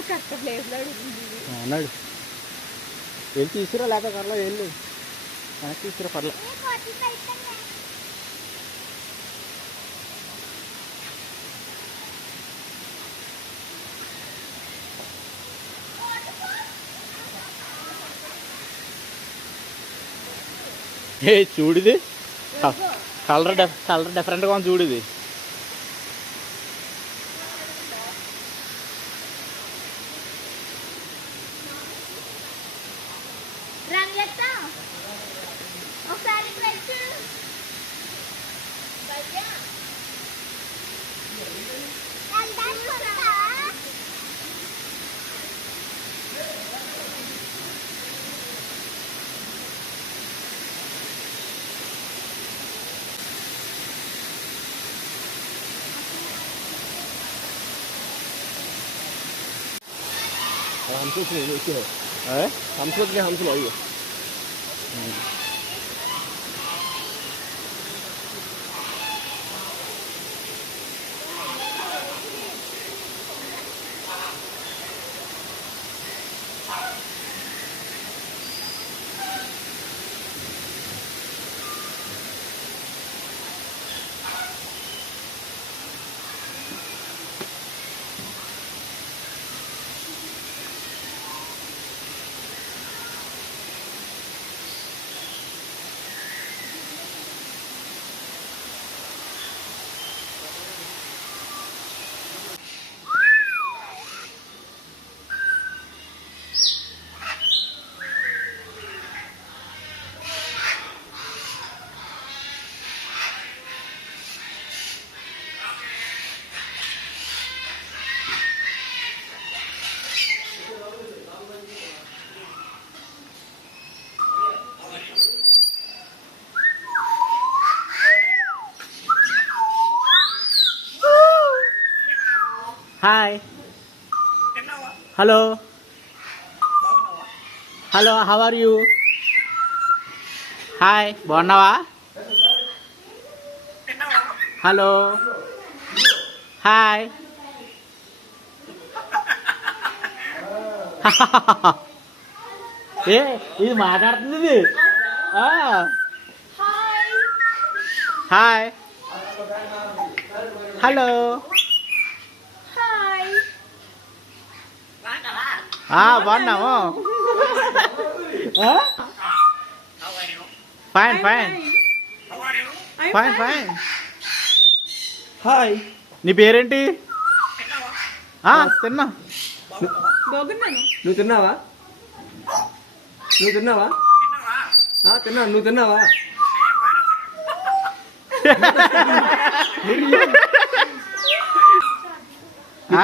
Correct ప్లేస్లో ఉంటుంది అన్నాడు వెళ్ళి తీసుకురా లేక పర్లేదు వెళ్ళు. వెనక్కి తీసుకురా పర్లే. ఏ చూడిది. కలర్ డెఫ్ కలర్ డిఫరెంట్గా ఉంది చూడు ఇది. 함수 그냥 이렇게 에? 함수 그냥 함수 넣어요 hi hello hello how are you hi బాగున్నావా? హలో హాయ్ ఏ ఇది మాట్లాడుతుంది? ఇది. హాయ్ హలో హాయ్ ఆ, బాగున్నాము fine fine fine fine hi నీ పేరేంటి? తిన్నా. నువ్వు తిన్నావా? నువ్వు తిన్నావా? తిన్నా. నువ్వు తిన్నావా?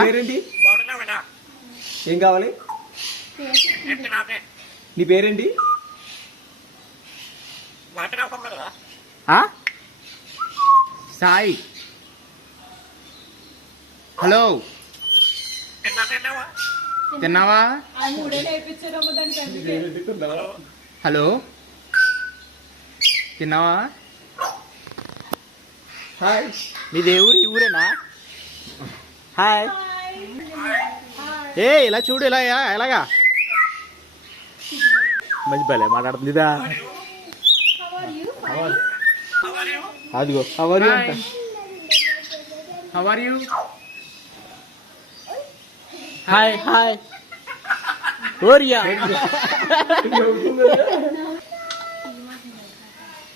పేరేంటి? ఏం కావాలి? నీ పేరేంటి? ఆ? సాయి. హలో. తిన్నావా హలో. తిన్నావా? హాయ్. మీ దేవురు ఈ ఊరేనా? హాయ్. ఏ ఇలా చూడు ఇలా, ఎలాగా? మంచి భలే మాట్లాడుతుంది. ఇదా. అదిగో. హవర్ యూ అంట how are you hi hi ఓరియా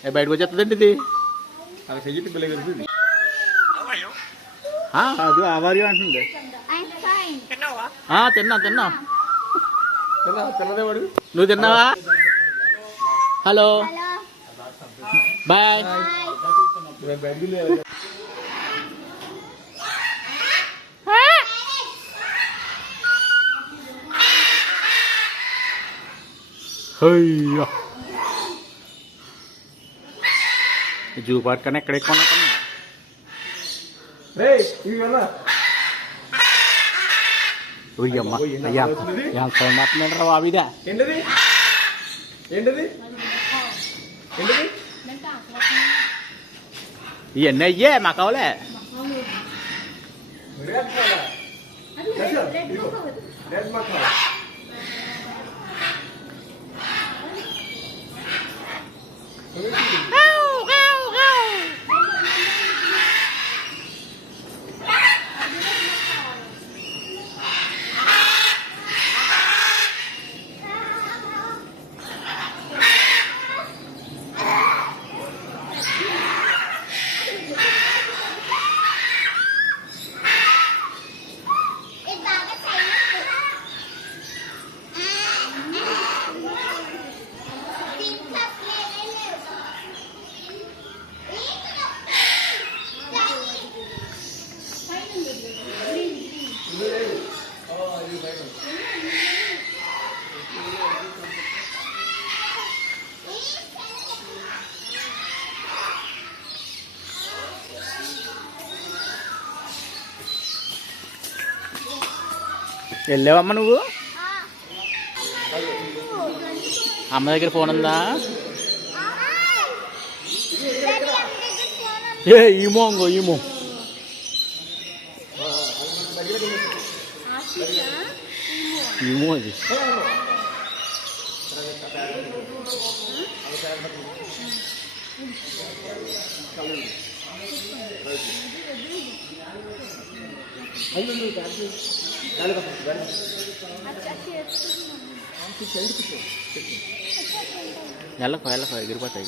ఏ బయటకు వచ్చేస్తుందండి ఇది? అలా చెయ్యి పిల్ల కలుపుతుంది అది హవర్ యూ అంటుంది. తిన్నా తిన్నా. నువ్వు తిన్నావా? హలో. బాయ్. జూ పార్క్ కన్నా ఎక్కడ ఎక్కువ ఉయ్యమ్మ అయ్యా ఎంత సౌండ్ వస్తుందంటారా బాబు ఇదే ఏంటది ఏంటది ఏంటది ఇవన్నీ అయ్యే మాకు అవలే రెడ్ వెళ్ళావమ్మ నువ్వు? అమ్మ దగ్గర ఫోన్ ఉందా? ఏ ఈమో ఇంకో ఈమో. ఈమో అది. వెళ్ళకు వెళ్ళకు ఎగిరిపోతాయి.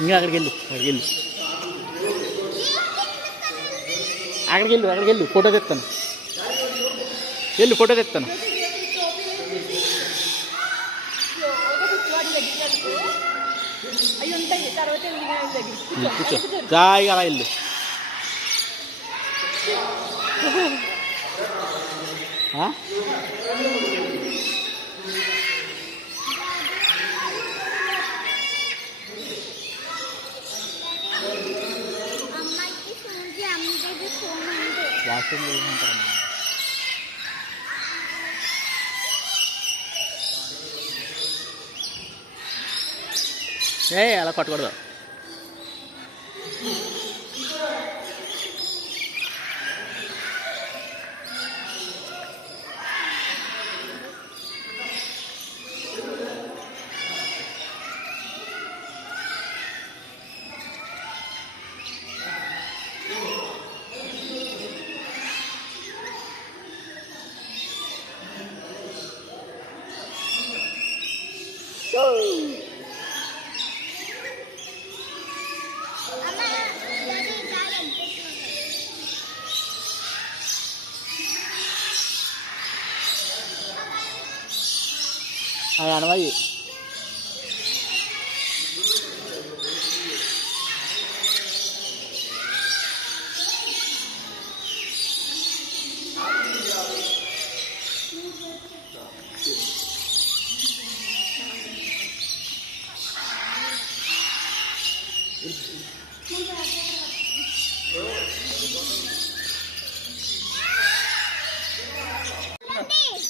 ఇంకా అక్కడికి వెళ్ళు అక్కడికి వెళ్ళు. అక్కడికి వెళ్ళు అక్కడికి వెళ్ళు ఫోటో తెస్తాను. వెళ్ళు ఫోటో తెస్తాను. కూర్చో జాయిగా అలా వెళ్ళు ఆ? అమ్మాయికి ఫోన్ చేయి అమ్మ దగ్గర ఫోన్ ఉంది వాష్రూమ్ వెళ్ళమంటారమ్మా ఏ అలా కొట్టకూడదు అమ్మ 사이.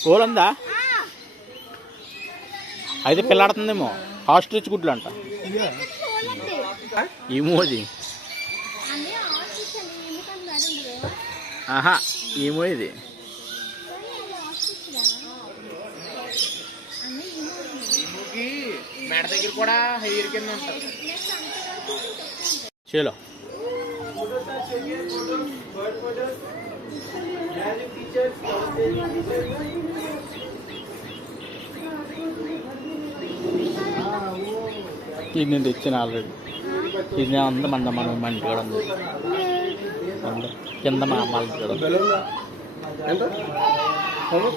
오란다? అయితే పిల్లాడుతుందేమో. ఆస్ట్రిచ్ గుడ్లు అంట. చూడండి ఆహా ఏమో ఇది. మెడ దగ్గర కూడా హెయిర్ కింద ఉంటుంది చలో. ఇది నేను తెచ్చాను ఆల్రెడీ ఇది నేను అంతా మన మన మన ఇంటికాడ ఉంది ఉంది. కింద మా అమ్మ How much?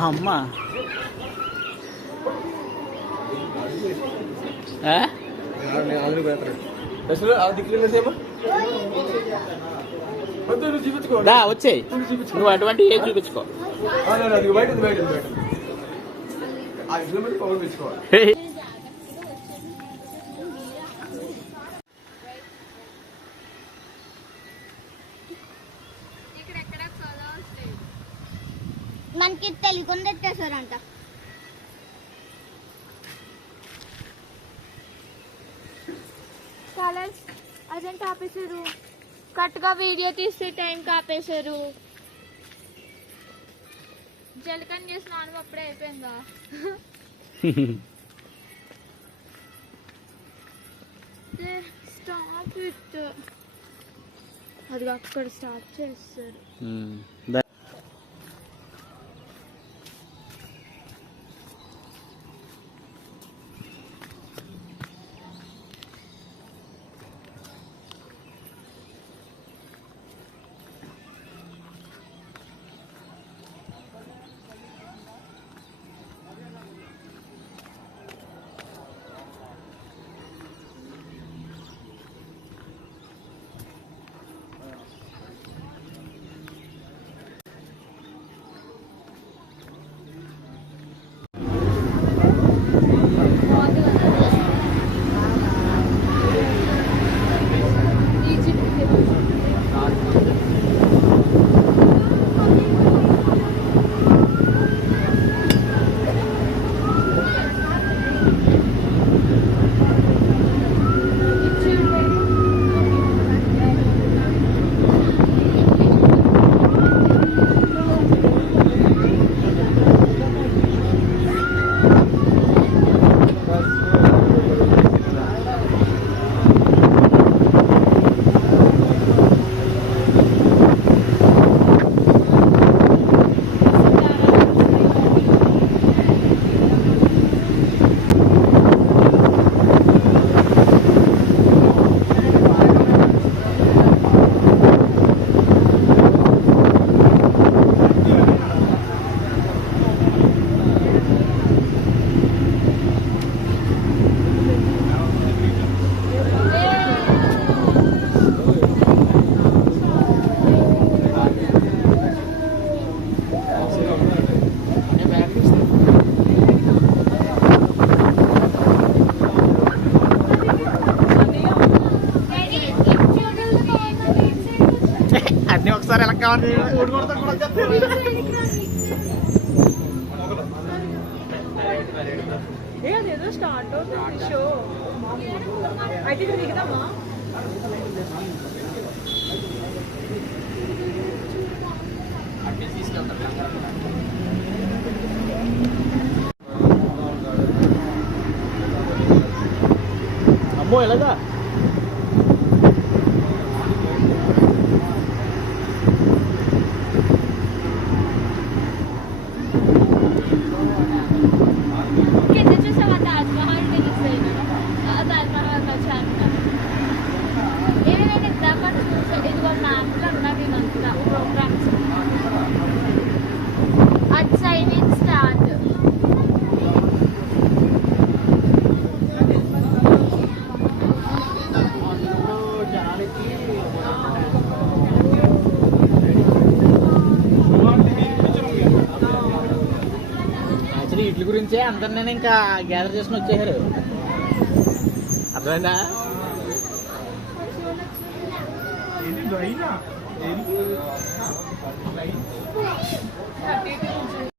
అమ్మ. వచ్చేయి. నువ్వు అటువంటి ఏది చూపించుకో. అది బయట బయట బయట. ఆ పవర్. మనకి తెలియకుండా ఎత్తేసారంట. కలర్స్ అర్జెంట్ ఆపేసారు కరెక్ట్గా వీడియో తీస్తే టైం ఆపేశారు. జలకన్ చేసిన అప్పుడే అయిపోయిందా? స్టాప్ ఇట్ అది అక్కడ స్టార్ట్ చేస్తారు. Hmm. అన్నీ ఒకసారి ఎలా కావాలి? అదేదో స్టార్ట్ అవుతుంది షో. అయితే ఇక్కడ దిగుదామా? అమ్మో ఎలాగా? అందరినీ ఇంకా గ్యాదర్ చేసుకుని వచ్చేసారు. అర్థమైందా?